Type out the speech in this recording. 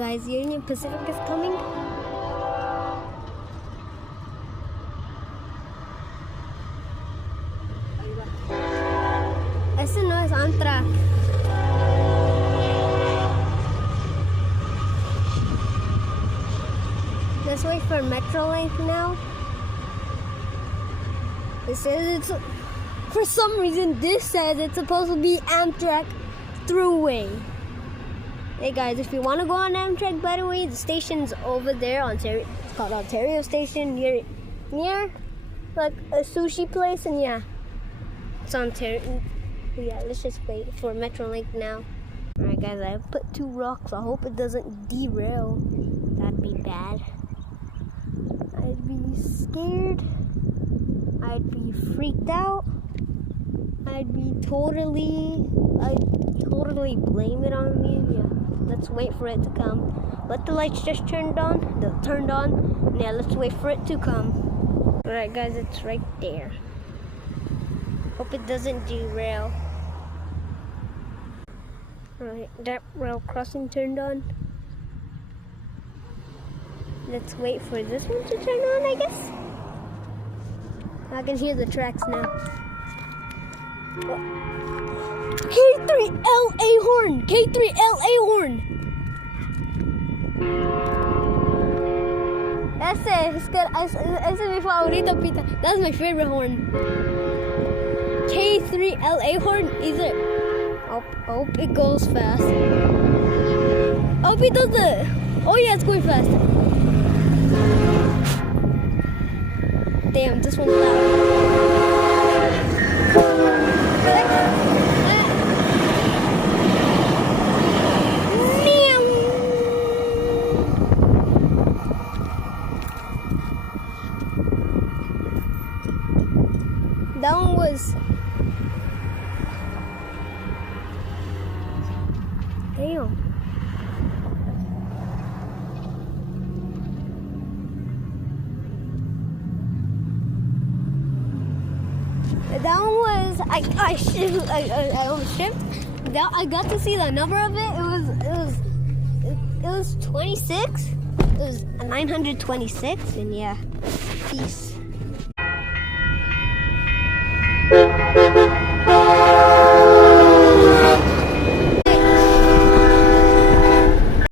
Guys, Union Pacific is coming. Ese no es Amtrak. Let's wait for Metrolink now. It says it's, for some reason, this says it's supposed to be Amtrak Thruway. Hey guys, if you want to go on Amtrak, by the way, the station's over there. Ontario, it's called Ontario Station, near like a sushi place, and yeah, it's Ontario. Yeah, let's just wait for Metrolink now. Alright guys, I put 2 rocks. I hope it doesn't derail. That'd be bad. I'd be scared. I'd be freaked out. I'd totally blame it on me. Yeah, let's wait for it to come. Let the lights just turned on. They're turned on. Yeah, let's wait for it to come. Alright guys, it's right there. Hope it doesn't derail. Alright, that rail crossing turned on. Let's wait for this one to turn on, I guess. I can hear the tracks now. K3LA horn! K3LA horn! Ese es mi favorito, Pita. That's my favorite horn. K3LA horn, is it? Oh, it goes fast. Oh, it does it. Oh yeah, it's going fast. Damn, this one's loud. That one was... Damn. That one was... I almost shipped. I got to see the number of it. It was 26. It was 926, and yeah. Peace.